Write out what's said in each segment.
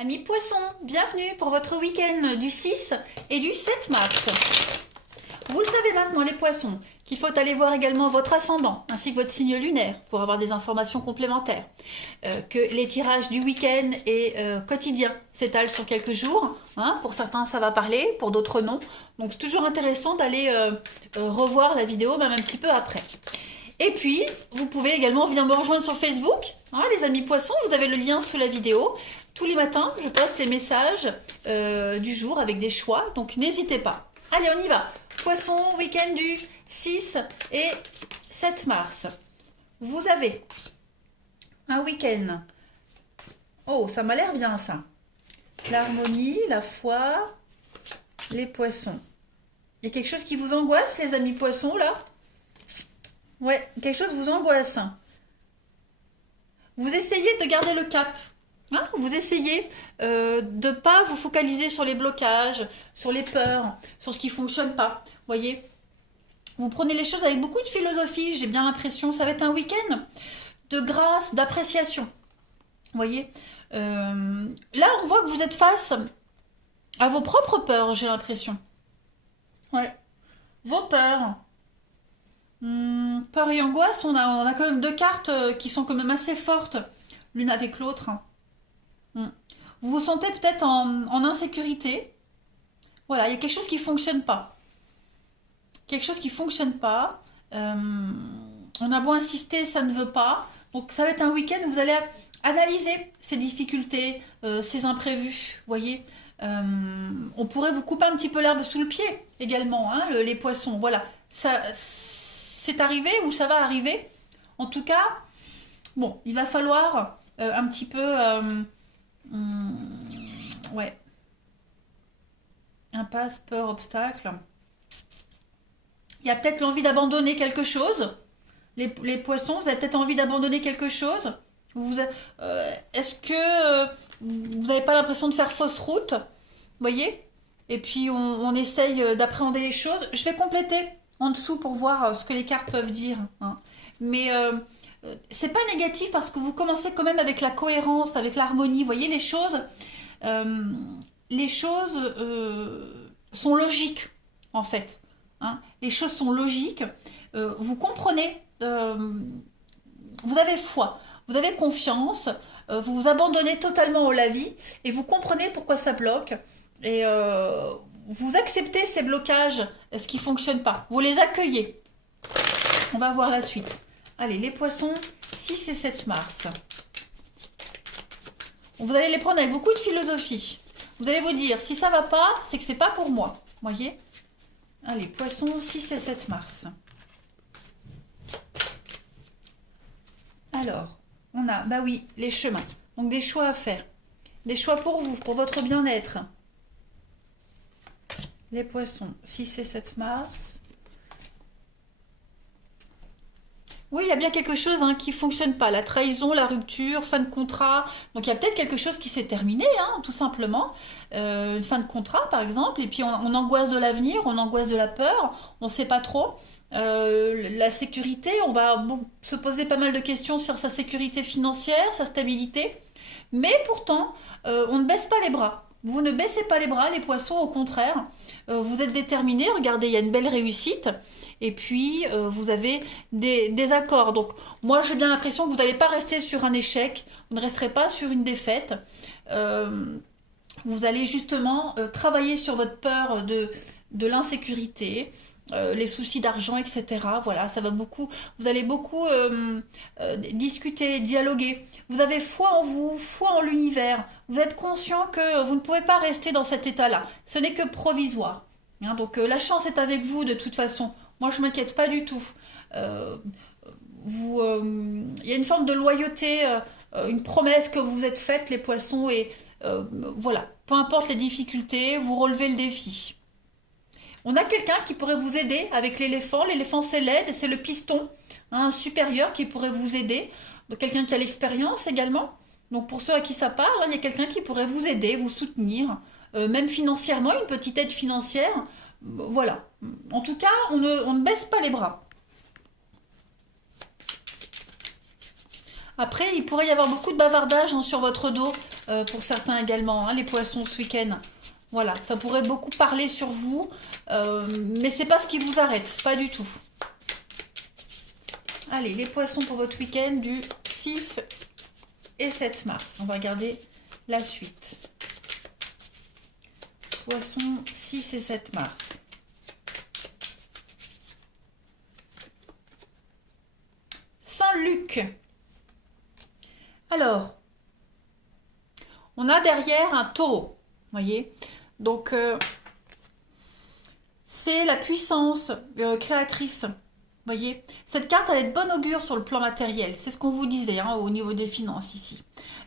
Amis poissons, bienvenue pour votre week-end du 6 et du 7 mars. Vous le savez maintenant les poissons, qu'il faut aller voir également votre ascendant ainsi que votre signe lunaire pour avoir des informations complémentaires. Que les tirages du week-end et quotidien s'étalent sur quelques jours. Pour certains ça va parler, pour d'autres non. Donc c'est toujours intéressant d'aller revoir la vidéo même un petit peu après. Et puis, vous pouvez également venir me rejoindre sur Facebook, les amis poissons, vous avez le lien sous la vidéo. Tous les matins, je poste les messages du jour avec des choix, donc n'hésitez pas. Allez, on y va. Poisson, week-end du 6 et 7 mars. Vous avez un week-end. Oh, ça m'a l'air bien ça. L'harmonie, la foi, les poissons. Il y a quelque chose qui vous angoisse, les amis poissons, là ? Ouais, quelque chose vous angoisse. Vous essayez de garder le cap. Vous essayez de ne pas vous focaliser sur les blocages, sur les peurs, sur ce qui ne fonctionne pas. Voyez, vous prenez les choses avec beaucoup de philosophie, j'ai bien l'impression. Ça va être un week-end de grâce, d'appréciation. Voyez, là on voit que vous êtes face à vos propres peurs, j'ai l'impression. Ouais, vos peurs. Peur et angoisse, on a quand même deux cartes qui sont quand même assez fortes, l'une avec l'autre. Vous vous sentez peut-être en insécurité. Voilà, il y a quelque chose qui ne fonctionne pas. Quelque chose qui ne fonctionne pas. On a beau insister, ça ne veut pas. Donc ça va être un week-end où vous allez analyser ces difficultés, ces imprévus. Vous voyez, on pourrait vous couper un petit peu l'herbe sous le pied également, les poissons. Voilà, ça... C'est arrivé ou ça va arriver. En tout cas, bon, il va falloir un petit peu... ouais. Impasse, peur, obstacle. Il y a peut-être l'envie d'abandonner quelque chose. Les poissons, vous avez peut-être envie d'abandonner quelque chose. Est-ce que vous n'avez pas l'impression de faire fausse route? Vous voyez? Et puis on essaye d'appréhender les choses. Je vais compléter en dessous pour voir ce que les cartes peuvent dire. Mais c'est pas négatif parce que vous commencez quand même avec la cohérence, avec l'harmonie. Vous voyez, les choses sont logiques, en fait. Les choses sont logiques. Vous comprenez, vous avez foi, vous avez confiance, vous vous abandonnez totalement au la-vie et vous comprenez pourquoi ça bloque. Et vous acceptez ces blocages, ce qui ne fonctionne pas. Vous les accueillez. On va voir la suite. Allez, les poissons, 6 et 7 mars. Vous allez les prendre avec beaucoup de philosophie. Vous allez vous dire, si ça ne va pas, c'est que ce n'est pas pour moi. Voyez? Allez, poissons, 6 et 7 mars. Alors, on a, bah oui, les chemins. Donc des choix à faire. Des choix pour vous, pour votre bien-être. Les poissons, 6 et 7 mars. Oui, il y a bien quelque chose qui ne fonctionne pas. La trahison, la rupture, fin de contrat. Donc, il y a peut-être quelque chose qui s'est terminé, tout simplement. Une fin de contrat, par exemple. Et puis, on angoisse de l'avenir, on angoisse de la peur. On ne sait pas trop. La sécurité, on va se poser pas mal de questions sur sa sécurité financière, sa stabilité. Mais pourtant, on ne baisse pas les bras. Vous ne baissez pas les bras, les poissons, au contraire. Vous êtes déterminés. Regardez, il y a une belle réussite. Et puis, vous avez des accords. Donc, moi, j'ai bien l'impression que vous n'allez pas rester sur un échec. Vous ne resterez pas sur une défaite. Vous allez justement travailler sur votre peur de l'insécurité, les soucis d'argent, etc. Voilà, ça va beaucoup. Vous allez beaucoup discuter, dialoguer. Vous avez foi en vous, foi en l'univers. Vous êtes conscient que vous ne pouvez pas rester dans cet état-là. Ce n'est que provisoire. Donc la chance est avec vous de toute façon. Moi, je ne m'inquiète pas du tout. Il y a une forme de loyauté, une promesse que vous vous êtes faite, les poissons, et voilà. Peu importe les difficultés, vous relevez le défi. On a quelqu'un qui pourrait vous aider avec l'éléphant. L'éléphant, c'est l'aide, c'est le piston supérieur qui pourrait vous aider. Donc, quelqu'un qui a l'expérience également. Donc, pour ceux à qui ça parle, il y a quelqu'un qui pourrait vous aider, vous soutenir, même financièrement, une petite aide financière. Voilà. En tout cas, on ne baisse pas les bras. Après, il pourrait y avoir beaucoup de bavardage sur votre dos. pour certains également, hein, les poissons ce week-end. Voilà, ça pourrait beaucoup parler sur vous, mais c'est pas ce qui vous arrête, pas du tout. Allez, les poissons pour votre week-end du 6 et 7 mars. On va regarder la suite. Poissons 6 et 7 mars. Saint-Luc. Alors, on a derrière un taureau, voyez. Donc, c'est la puissance créatrice, voyez. Cette carte, elle est de bon augure sur le plan matériel. C'est ce qu'on vous disait hein, au niveau des finances ici.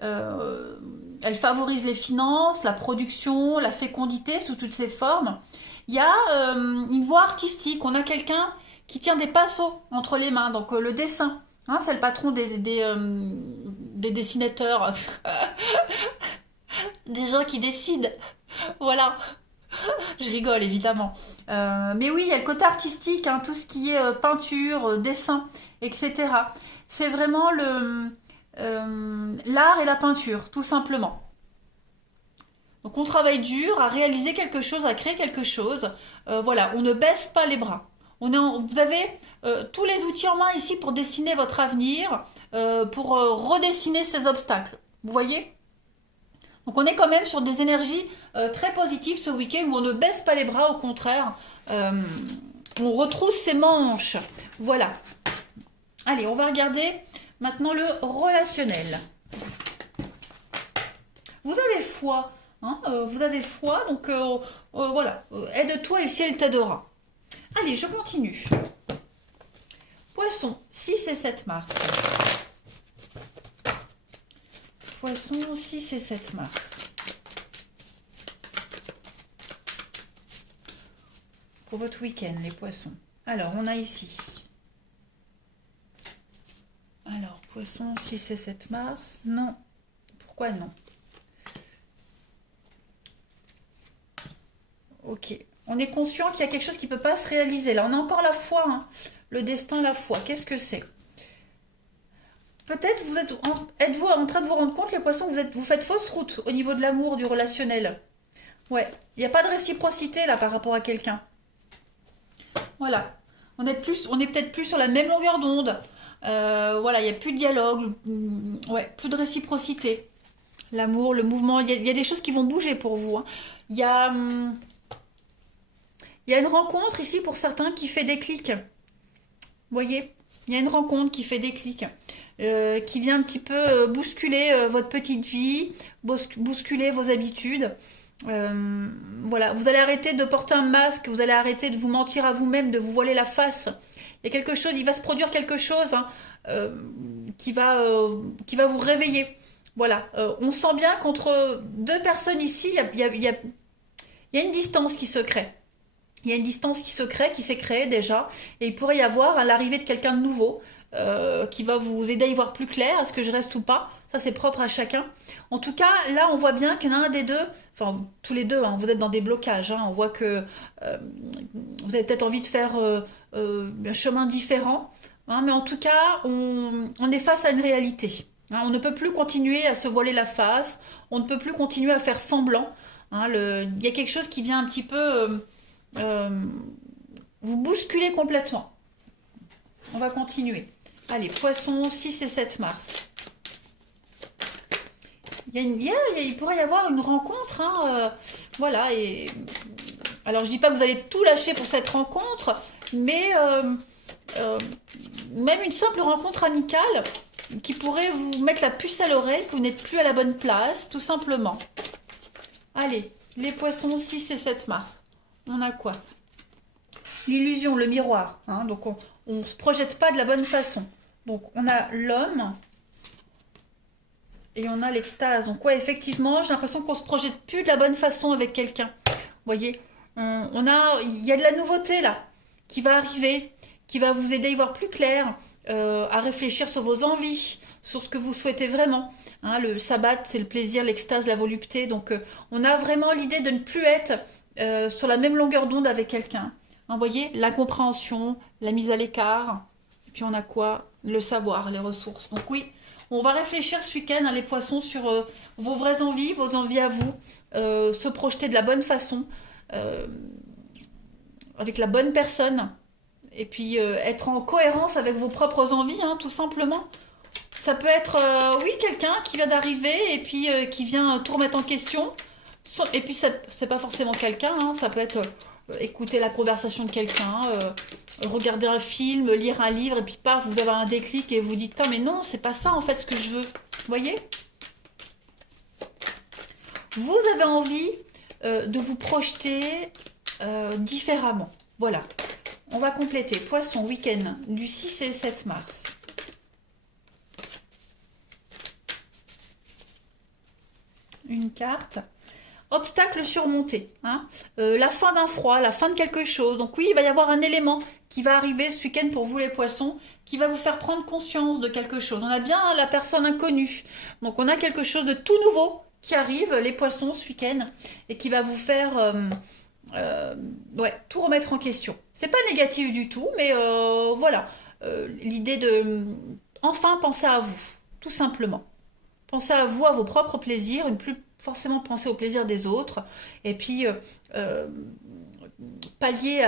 Elle favorise les finances, la production, la fécondité sous toutes ses formes. Il y a une voie artistique. On a quelqu'un qui tient des pinceaux entre les mains, donc le dessin. Hein, c'est le patron des dessinateurs, des gens qui décident. Voilà, je rigole évidemment. Mais oui, il y a le côté artistique, hein, tout ce qui est peinture, dessin, etc. C'est vraiment l'art et la peinture, tout simplement. Donc on travaille dur à réaliser quelque chose, à créer quelque chose. Voilà, on ne baisse pas les bras. Vous avez tous les outils en main ici pour dessiner votre avenir, pour redessiner ces obstacles. Vous voyez? Donc on est quand même sur des énergies très positives ce week-end où on ne baisse pas les bras, au contraire, on retrousse ses manches. Voilà. Allez, on va regarder maintenant le relationnel. Vous avez foi, hein, vous avez foi, donc voilà, aide-toi et le ciel t'aidera. Allez, je continue. Poisson, 6 et 7 mars. Poisson, 6 et 7 mars. Pour votre week-end, les poissons. Alors, on a ici. Alors, poisson, 6 et 7 mars. Non. Pourquoi non? Ok. On est conscient qu'il y a quelque chose qui ne peut pas se réaliser. Là, on a encore la foi. Hein. Le destin, la foi. Qu'est-ce que c'est? Peut-être êtes-vous en train de vous rendre compte, les poissons, vous faites fausse route au niveau de l'amour, du relationnel. Ouais. Il n'y a pas de réciprocité, là, par rapport à quelqu'un. Voilà. On est peut-être plus sur la même longueur d'onde. Voilà, il n'y a plus de dialogue. Ouais, plus de réciprocité. L'amour, le mouvement. Il y a des choses qui vont bouger pour vous. Hein. Il y a une rencontre ici pour certains qui fait des clics. Vous voyez, il y a une rencontre qui fait des clics. Qui vient un petit peu bousculer votre petite vie, bousculer vos habitudes. Voilà, vous allez arrêter de porter un masque, vous allez arrêter de vous mentir à vous-même, de vous voiler la face. Il y a quelque chose, il va se produire quelque chose hein, qui va vous réveiller. Voilà, on sent bien qu'entre deux personnes ici, il y a une distance qui se crée. Il y a une distance qui se crée, qui s'est créée déjà, et il pourrait y avoir l'arrivée de quelqu'un de nouveau qui va vous aider à y voir plus clair, est-ce que je reste ou pas, ça c'est propre à chacun. En tout cas, là on voit bien qu'il y en a un des deux, enfin tous les deux, hein, vous êtes dans des blocages, hein, on voit que vous avez peut-être envie de faire un chemin différent, hein, mais en tout cas on est face à une réalité. Hein, on ne peut plus continuer à se voiler la face, on ne peut plus continuer à faire semblant. Hein, il y a quelque chose qui vient un petit peu... vous bousculez complètement. On va continuer. Allez, poisson, 6 et 7 mars. Il pourrait y avoir une rencontre. Hein, voilà. Et, alors, je dis pas que vous allez tout lâcher pour cette rencontre, mais même une simple rencontre amicale qui pourrait vous mettre la puce à l'oreille, que vous n'êtes plus à la bonne place, tout simplement. Allez, les poissons, 6 et 7 mars. On a quoi? L'illusion, le miroir. Hein, donc, on ne se projette pas de la bonne façon. Donc, on a l'homme et on a l'extase. Donc, ouais, effectivement, j'ai l'impression qu'on ne se projette plus de la bonne façon avec quelqu'un. Vous voyez, il y a de la nouveauté là qui va arriver, qui va vous aider à y voir plus clair, à réfléchir sur vos envies, sur ce que vous souhaitez vraiment. Hein, le sabbat, c'est le plaisir, l'extase, la volupté. Donc, on a vraiment l'idée de ne plus être sur la même longueur d'onde avec quelqu'un. Hein, vous voyez, l'incompréhension, la mise à l'écart. Et puis, on a quoi? Le savoir, les ressources. Donc, oui, On va réfléchir ce week-end, hein, les poissons, sur vos vraies envies, vos envies à vous, se projeter de la bonne façon, euh, avec la bonne personne, et puis être en cohérence avec vos propres envies, hein, tout simplement. Ça peut être, oui, quelqu'un qui vient d'arriver et puis qui vient tout remettre en question. Et puis, c'est pas forcément quelqu'un, hein, ça peut être écouter la conversation de quelqu'un, regarder un film, lire un livre, et puis paf, vous avez un déclic et vous dites, ah, mais non, c'est pas ça en fait ce que je veux. Vous voyez? Vous avez envie de vous projeter différemment. Voilà. On va compléter. Poisson, week-end du 6 et 7 mars. Une carte. Obstacle surmonté. Hein. La fin d'un froid, la fin de quelque chose. Donc oui, il va y avoir un élément qui va arriver ce week-end pour vous les poissons, qui va vous faire prendre conscience de quelque chose. On a bien la personne inconnue. Donc on a quelque chose de tout nouveau qui arrive, les poissons, ce week-end, et qui va vous faire ouais, tout remettre en question. C'est pas négatif du tout, mais voilà. L'idée de enfin penser à vous, tout simplement. Pensez à vous, à vos propres plaisirs, et ne plus forcément penser aux plaisirs des autres. Et puis, pallier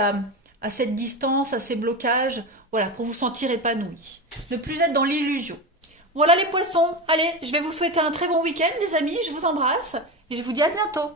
à cette distance, à ces blocages, voilà, pour vous sentir épanoui. Ne plus être dans l'illusion. Voilà les poissons. Allez, je vais vous souhaiter un très bon week-end, les amis. Je vous embrasse et je vous dis à bientôt.